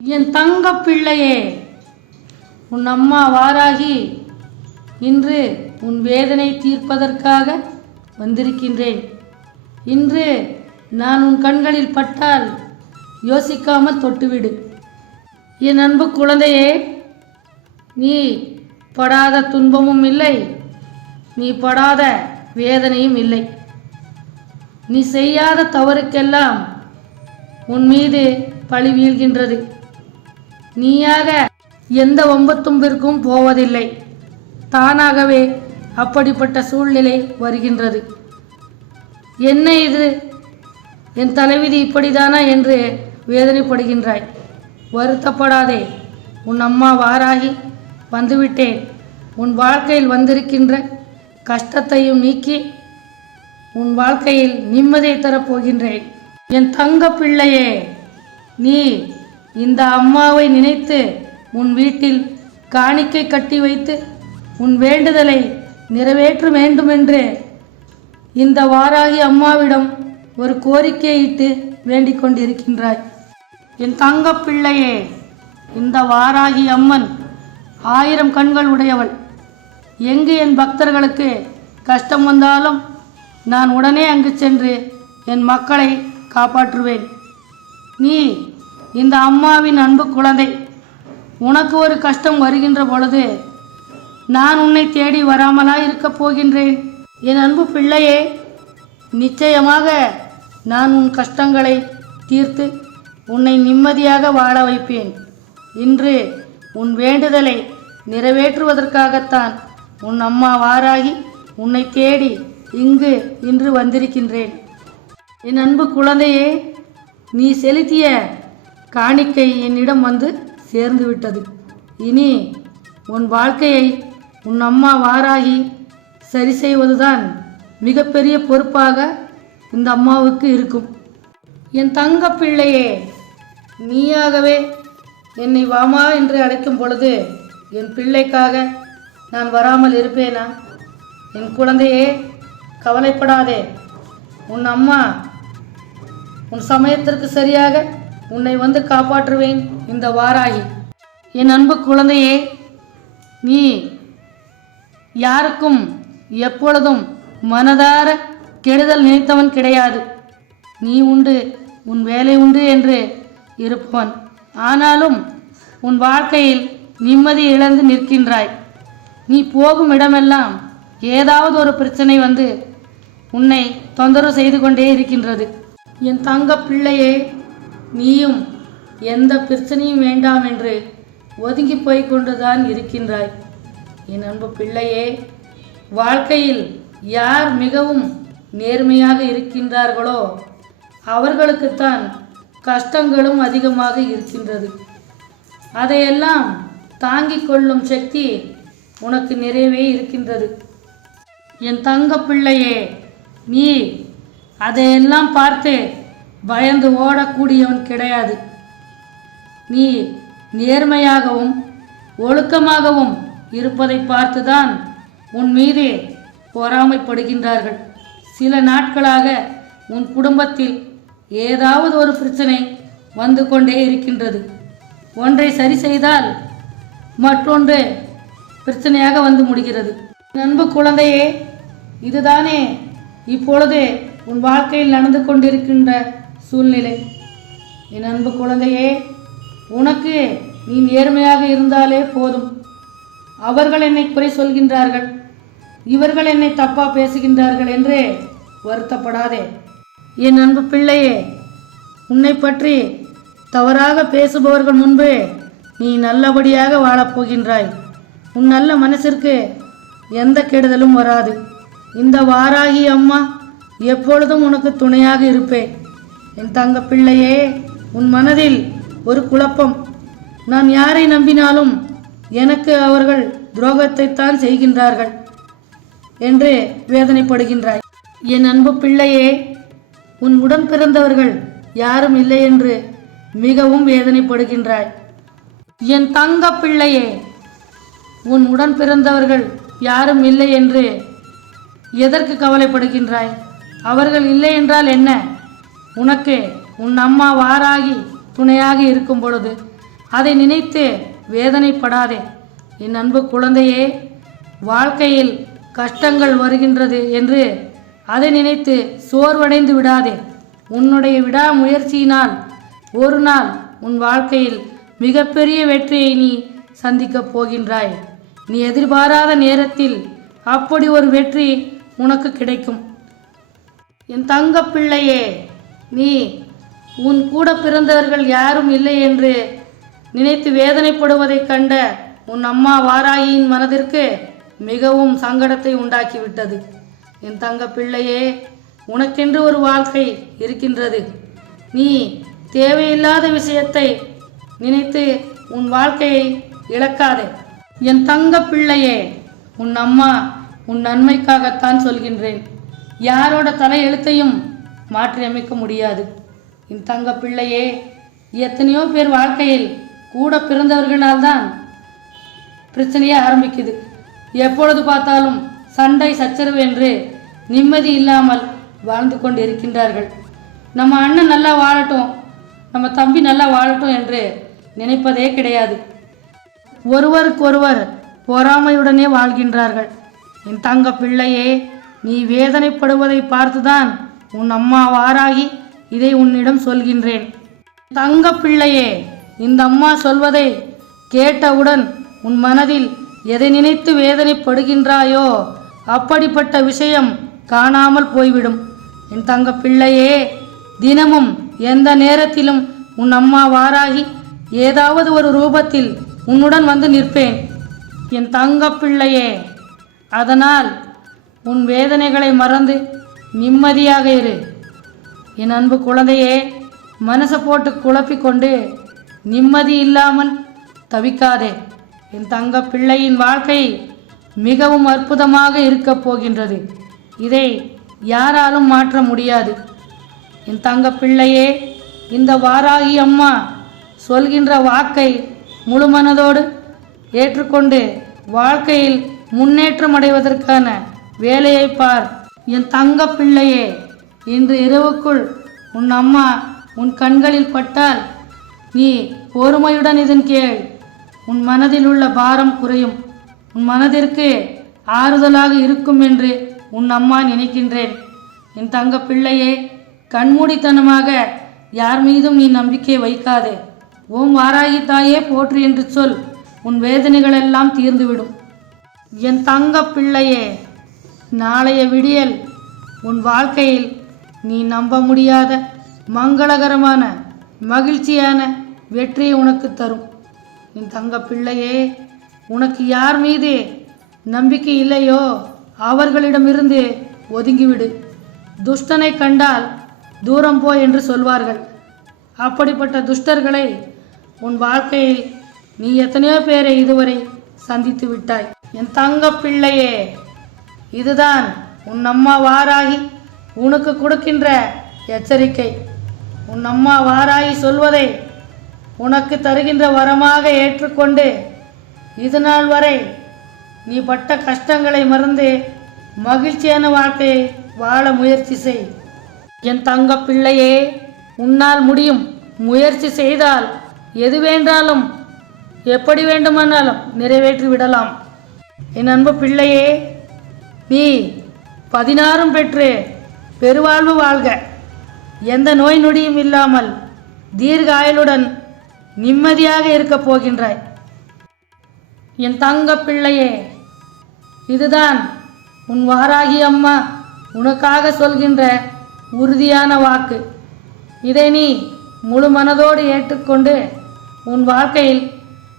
என் தங்க பிள்ளையே உன் அம்மா வாராகி இன்று உன் வேதனை தீர்ப்பதற்காக வந்திருக்கின்றேன். இன்று நான் உன் கண்களில் பட்டால் யோசிக்காமல் தொட்டுவிடு. என் அன்பு குழந்தையே நீ படாத துன்பமும் இல்லை நீ படாத வேதனையும் இல்லை. நீ செய்யாத தவறுக்கெல்லாம் உன் மீது பழி வீழ்கின்றது. நீயாக எந்த ஒம்பத்தும்பிற்கும் போவதில்லை. தானாகவே அப்படிப்பட்ட சூழ்நிலை வருகின்றது. என்ன இது? என் தலைவிதி இப்படிதானா என்று வேதனைப்படுகின்றாய். வருத்தப்படாதே. உன் அம்மா வாராகி வந்துவிட்டேன். உன் வாழ்க்கையில் வந்திருக்கின்ற கஷ்டத்தையும் நீக்கி உன் வாழ்க்கையில் நிம்மதியை தரப்போகின்றேன். என் தங்க பிள்ளையே நீ இந்த அம்மாவை நினைத்து உன் வீட்டில் காணிக்கை கட்டி வைத்து உன் வேண்டுதலை நிறைவேற்ற வேண்டுமென்று இந்த வாராகி அம்மாவிடம் ஒரு கோரிக்கையிட்டு வேண்டிக் கொண்டிருக்கின்றாய். என் தங்க பிள்ளையே இந்த வாராகி அம்மன் ஆயிரம் கண்கள் உடையவள். எங்கு என் பக்தர்களுக்கு கஷ்டம் வந்தாலும் நான் உடனே அங்கு சென்று என் மக்களை காப்பாற்றுவேன். நீ இந்த அம்மாவின் அன்பு குழந்தை உனக்கு ஒரு கஷ்டம் வருகின்ற பொழுது நான் உன்னை தேடி வராமலா இருக்கப் போகின்றேன். என் அன்பு பிள்ளையே நிச்சயமாக நான் உன் கஷ்டங்களை தீர்த்து உன்னை நிம்மதியாக வாழ வைப்பேன். இன்று உன் வேண்டுதலை நிறைவேற்றுவதற்காகத்தான் உன் அம்மா வாராகி உன்னை தேடி இங்கு இன்று வந்திருக்கின்றேன். என் அன்பு குழந்தையே நீ செலுத்திய காணிக்கை என்னிடம் வந்து சேர்ந்து விட்டது. இனி உன் வாழ்க்கையை உன் அம்மா வாராகி சரி செய்வதுதான் மிகப்பெரிய பொறுப்பாக இந்த அம்மாவுக்கு இருக்கும். என் தங்க பிள்ளையே நீயாகவே என்னை வாமா என்று அழைக்கும் பொழுது என் பிள்ளைக்காக நான் வராமல் இருப்பேனா? என் குழந்தையே கவலைப்படாதே. உன் அம்மா உன் சமயத்திற்கு சரியாக உன்னை வந்து காப்பாற்றுவேன் இந்த வாராகி. என் அன்பு குழந்தையே நீ யாருக்கும் எப்பொழுதும் மனதார கெடுதல் நினைத்தவன் கிடையாது. நீ உண்டு உன் வேலை உண்டு என்று இருப்பவன். ஆனாலும் உன் வாழ்க்கையில் நிம்மதி இழந்து நிற்கின்றாய். நீ போகும் இடமெல்லாம் ஏதாவது ஒரு பிரச்சனை வந்து உன்னை தொந்தரவு செய்து கொண்டே இருக்கின்றது. என் தங்க பிள்ளையே நீயும் எந்த பிரச்சனையும் வேண்டாம் என்று ஒதுங்கி போய் கொண்டுதான் இருக்கின்றாய். என் அன்பு பிள்ளையே வாழ்க்கையில் யார் மிகவும் நேர்மையாக இருக்கின்றார்களோ அவர்களுக்குத்தான் கஷ்டங்களும் அதிகமாக இருக்கின்றது. அதையெல்லாம் தாங்கிக் கொள்ளும் சக்தி உனக்கு நிறையவே இருக்கின்றது. என் தங்க பிள்ளையே நீ அதையெல்லாம் பார்த்து பயந்து ஓடக்கூடியவன் கிடையாது. நீ நேர்மையாகவும் ஒழுக்கமாகவும் இருப்பதை பார்த்துதான் உன் மீது பொறாமைப்படுகின்றார்கள். சில நாட்களாக உன் குடும்பத்தில் ஏதாவது ஒரு பிரச்சனை வந்து கொண்டே இருக்கின்றது. ஒன்றை சரி செய்தால் மற்றொன்று பிரச்சனையாக வந்து முடிகிறது. நண்பு குழந்தையே இதுதானே இப்பொழுது உன் வாழ்க்கையில் நடந்து கொண்டிருக்கின்ற சூழ்நிலை. என் அன்பு குழந்தையே உனக்கு நீ நேர்மையாக இருந்தாலே போதும். அவர்கள் என்னை குறை சொல்கின்றார்கள். இவர்கள் என்னை தப்பா பேசுகின்றார்கள் என்று வருத்தப்படாதே. என் அன்பு பிள்ளையே உன்னை பற்றி தவறாக பேசுபவர்கள் முன்பு நீ நல்லபடியாக வாழப்போகின்றாய் உன் நல்ல மனசிற்கு எந்த கெடுதலும் வராது. இந்த வாராகி அம்மா எப்பொழுதும் உனக்கு துணையாக இருப்பேன். என் தங்க பிள்ளையே உன் மனதில் ஒரு குழப்பம். நான் யாரை நம்பினாலும் எனக்கு அவர்கள் துரோகத்தைத்தான் செய்கின்றார்கள் என்று வேதனைப்படுகின்றாய். என் அன்பு பிள்ளையே உன் உடன் பிறந்தவர்கள் யாரும் இல்லை என்று மிகவும் வேதனைப்படுகின்றாய். என் தங்க பிள்ளையே உன் உடன் பிறந்தவர்கள் யாரும் இல்லை என்று எதற்கு கவலைப்படுகின்றாய்? அவர்கள் இல்லை என்றால் என்ன? உனக்கு உன் அம்மா வாராகி துணையாக இருக்கும் பொழுது அதை நினைத்து வேதனைப்படாதே. என் அன்பு குழந்தையே வாழ்க்கையில் கஷ்டங்கள் வருகின்றது என்று அதை நினைத்து சோர்வடைந்து விடாதே. உன்னுடைய விடாமுயற்சியினால் ஒரு நாள் உன் வாழ்க்கையில் மிகப்பெரிய வெற்றியை நீ சந்திக்கப் போகின்றாய். நீ எதிர்பாராத நேரத்தில் அப்படி ஒரு வெற்றி உனக்கு கிடைக்கும். என் தங்க பிள்ளையே நீ உன் கூட பிறந்தவர்கள் யாரும் இல்லை என்று நினைத்து வேதனைப்படுவதைக் கண்ட உன் அம்மா வாராயின் மனதிற்கு மிகவும் சங்கடத்தை உண்டாக்கிவிட்டது. என் தங்க பிள்ளையே உனக்கென்று ஒரு வாழ்க்கை இருக்கின்றது. நீ தேவையில்லாத விஷயத்தை நினைத்து உன் வாழ்க்கையை இழக்காதே. என் தங்க பிள்ளையே உன் அம்மா உன் நன்மைக்காகத்தான் சொல்கின்றேன். யாரோட தலை மாற்றியமைக்க முடியாது. என் தங்க பிள்ளையே எத்தனையோ பேர் வாழ்க்கையில் கூட பிறந்தவர்களால்தான் பிரச்சனையே ஆரம்பிக்குது. எப்பொழுது பார்த்தாலும் சண்டை சச்சரவு என்று நிம்மதி இல்லாமல் வாழ்ந்து கொண்டு இருக்கின்றார்கள் நம்ம அண்ணன் நல்லா வாழட்டும் நம்ம தம்பி நல்லா வாழட்டும் என்று நினைப்பதே கிடையாது. ஒருவருக்கொருவர் பொறாமையுடனே வாழ்கின்றார்கள். என் தங்க பிள்ளையே நீ வேதனைப்படுவதை பார்த்துதான் உன் அம்மா வாராகி இதை உன்னிடம் சொல்கின்றேன். தங்க பிள்ளையே இந்த அம்மா சொல்வதை கேட்டவுடன் உன் மனதில் எதை நினைத்து வேதனைப்படுகின்றாயோ அப்படிப்பட்ட விஷயம் காணாமல் போய்விடும். என் தங்க பிள்ளையே தினமும் எந்த நேரத்திலும் உன் அம்மா வாராகி ஏதாவது ஒரு ரூபத்தில் உன்னுடன் வந்து நிற்பேன். என் தங்க பிள்ளையே அதனால் உன் வேதனைகளை மறந்து நிம்மதியாக இரு. என் அன்பு குழந்தையே மனசை போட்டு குழப்பிக்கொண்டு நிம்மதி இல்லாமல் தவிக்காதே. என் தங்க பிள்ளையின் வாழ்க்கை மிகவும் அற்புதமாக இருக்கப் போகின்றது. இதை யாராலும் மாற்ற முடியாது. என் தங்க பிள்ளையே இந்த வாராகி அம்மா சொல்கின்ற வாக்கை முழு மனதோடு ஏற்றுக்கொண்டு வாழ்க்கையில் முன்னேற்றம் அடைவதற்கான வேலையை பார். என் தங்க பிள்ளையே இன்று இரவுக்குள் உன் அம்மா உன் கண்களில் பட்டால் நீ பொறுமையுடன் இதன் கேள். உன் மனதில் உள்ள பாரம் குறையும். உன் மனதிற்கு ஆறுதலாக இருக்கும் என்று உன் அம்மா நினைக்கின்றேன். என் தங்க பிள்ளையே கண்மூடித்தனமாக யார் மீதும் நீ நம்பிக்கை வைக்காதே. ஓம் வாராகி தாயே போற்று என்று சொல். உன் வேதனைகளெல்லாம் தீர்ந்துவிடும். என் தங்க பிள்ளையே நாளைய விடியல். உன் வாழ்க்கையில் நீ நம்ப முடியாத மங்களகரமான மகிழ்ச்சியான வெற்றியை உனக்கு தரும். என் தங்க பிள்ளையே உனக்கு யார் மீது நம்பிக்கை இல்லையோ அவர்களிடமிருந்து ஒதுங்கிவிடு. துஷ்டனை கண்டால் தூரம் போ என்று சொல்வார்கள். அப்படிப்பட்ட துஷ்டர்களை உன் வாழ்க்கையில் நீ எத்தனையோ பேரை இதுவரை சந்தித்து விட்டாய். என் தங்க பிள்ளையே இதுதான் உன் அம்மா வாராகி உனக்கு கொடுக்கின்ற எச்சரிக்கை. உன் அம்மா வாராகி சொல்வதை உனக்கு தருகின்ற வரமாக ஏற்றுக்கொண்டு இது நாள் வரை நீ பட்ட கஷ்டங்களை மறந்து மகிழ்ச்சியான வாழ்க்கையை வாழ முயற்சி செய். என் தங்க பிள்ளையே உன்னால் முடியும் முயற்சி செய்தால் எது வேண்டாலும் எப்படி வேண்டுமானாலும் நிறைவேற்றி விடலாம். என் அன்பு பிள்ளையே நீ பதினாறும் பெற்று பெருவாழ்வு வாழ்க. எந்த நோய் நொடியும் இல்லாமல் தீர்க்க ஆயுளுடன் நிம்மதியாக இருக்கப் போகின்றாய். என் தங்க பிள்ளையே இதுதான் உன் வாராகி அம்மா உனக்காக சொல்கின்ற உறுதியான வாக்கு. இதை நீ முழு மனதோடு ஏற்றுக்கொண்டு உன் வாழ்க்கையில்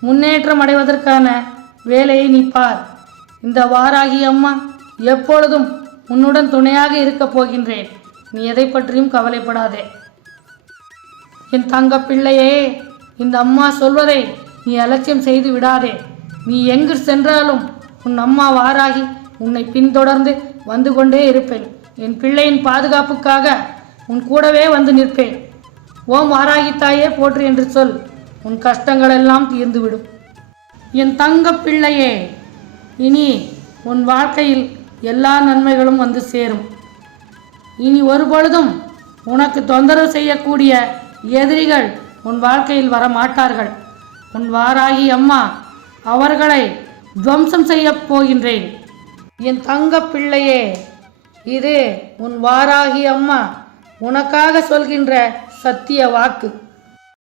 முன்னேற்றம் அடைவதற்கான வேலையை நீ பார். இந்த வாராகி அம்மா எப்பொழுதும் உன்னுடன் துணையாக இருக்கப் போகின்றேன். நீ எதை பற்றியும் கவலைப்படாதே. என் தங்க பிள்ளையே இந்த அம்மா சொல்வதை நீ அலட்சியம் செய்து விடாதே. நீ எங்கு சென்றாலும் உன் அம்மா வாராகி உன்னை பின்தொடர்ந்து வந்து கொண்டே இருப்பேன். என் பிள்ளையின் பாதுகாப்புக்காக உன் கூடவே வந்து நிற்பேன். ஓம் வாராகி தாயே போற்று என்று சொல். உன் கஷ்டங்களெல்லாம் தீர்ந்துவிடும். என் தங்க பிள்ளையே இனி உன் வாழ்க்கையில் எல்லா நன்மைகளும் வந்து சேரும். இனி ஒரு பொழுதும் உனக்கு தொந்தரவு செய்யக்கூடிய எதிரிகள் உன் வாழ்க்கையில் வர மாட்டார்கள் உன் வாராகி அம்மா அவர்களை துவம்சம் செய்யப் போகின்றேன். என் தங்க பிள்ளையே இது உன் வாராகி அம்மா உனக்காக சொல்கின்ற சத்திய வாக்கு.